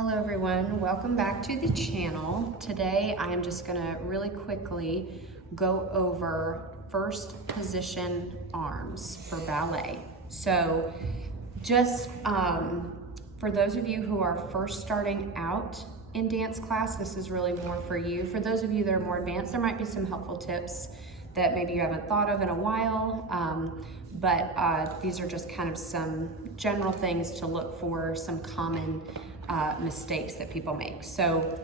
Hello everyone, welcome back to the channel. Today I am just gonna really quickly go over first position arms for ballet. So just for those of you who are first starting out in dance class, this is really more for you. For those of you that are more advanced, there might be some helpful tips that maybe you haven't thought of in a while, but these are just kind of some general things to look for, some common mistakes that people make. So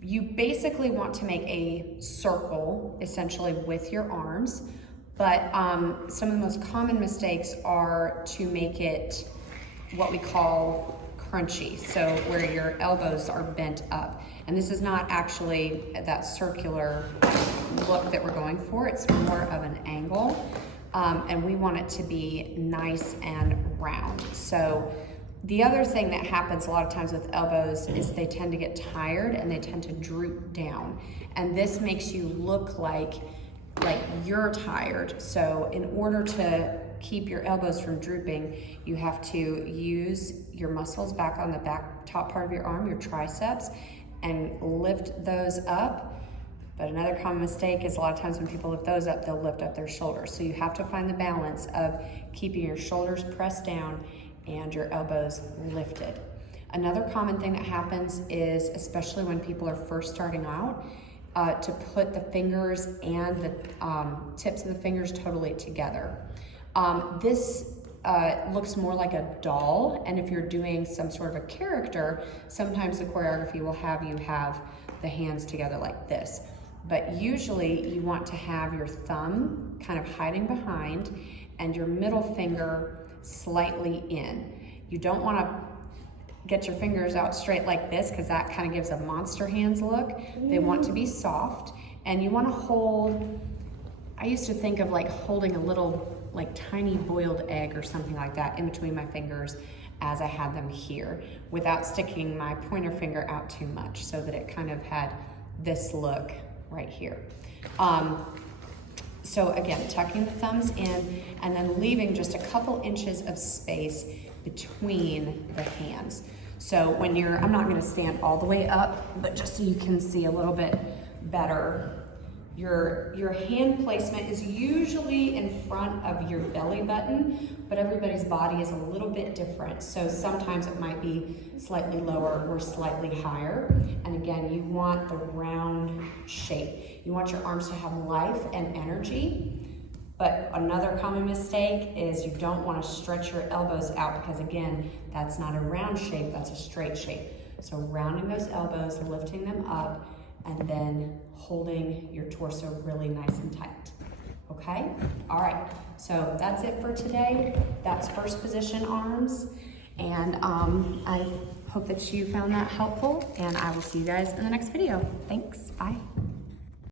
you basically want to make a circle essentially with your arms, but some of the most common mistakes are to make it what we call crunchy, so where your elbows are bent up. And this is not actually that circular look that we're going for, it's more of an angle, and we want it to be nice and round. So the other thing that happens a lot of times with elbows is they tend to get tired and they tend to droop down. And this makes you look like you're tired. So in order to keep your elbows from drooping, you have to use your muscles back on the top part of your arm, your triceps, and lift those up. But another common mistake is a lot of times when people lift those up, they'll lift up their shoulders. So you have to find the balance of keeping your shoulders pressed down and your elbows lifted. Another common thing that happens is, especially when people are first starting out, to put the fingers and the tips of the fingers totally together. This looks more like a doll, and if you're doing some sort of a character, sometimes the choreography will have you have the hands together like this. But usually you want to have your thumb kind of hiding behind and your middle finger slightly in. You don't want to get your fingers out straight like this because that kind of gives a monster hands look. They want to be soft, and you want to hold, I used to think of like holding a little like tiny boiled egg or something like that in between my fingers as I had them here, without sticking my pointer finger out too much, so that it kind of had this look right here. So again, tucking the thumbs in and then leaving just a couple inches of space between the hands. So when I'm not gonna stand all the way up, but just so you can see a little bit better, your hand placement is usually in front of your belly button, but everybody's body is a little bit different. So sometimes it might be slightly lower or slightly higher. And again, you want the round shape. You want your arms to have life and energy. But another common mistake is you don't want to stretch your elbows out, because again, that's not a round shape, that's a straight shape. So rounding those elbows, lifting them up, and then holding your torso really nice and tight. Okay? All right, so that's it for today. That's first position arms. And I hope that you found that helpful, and I will see you guys in the next video. Thanks, bye.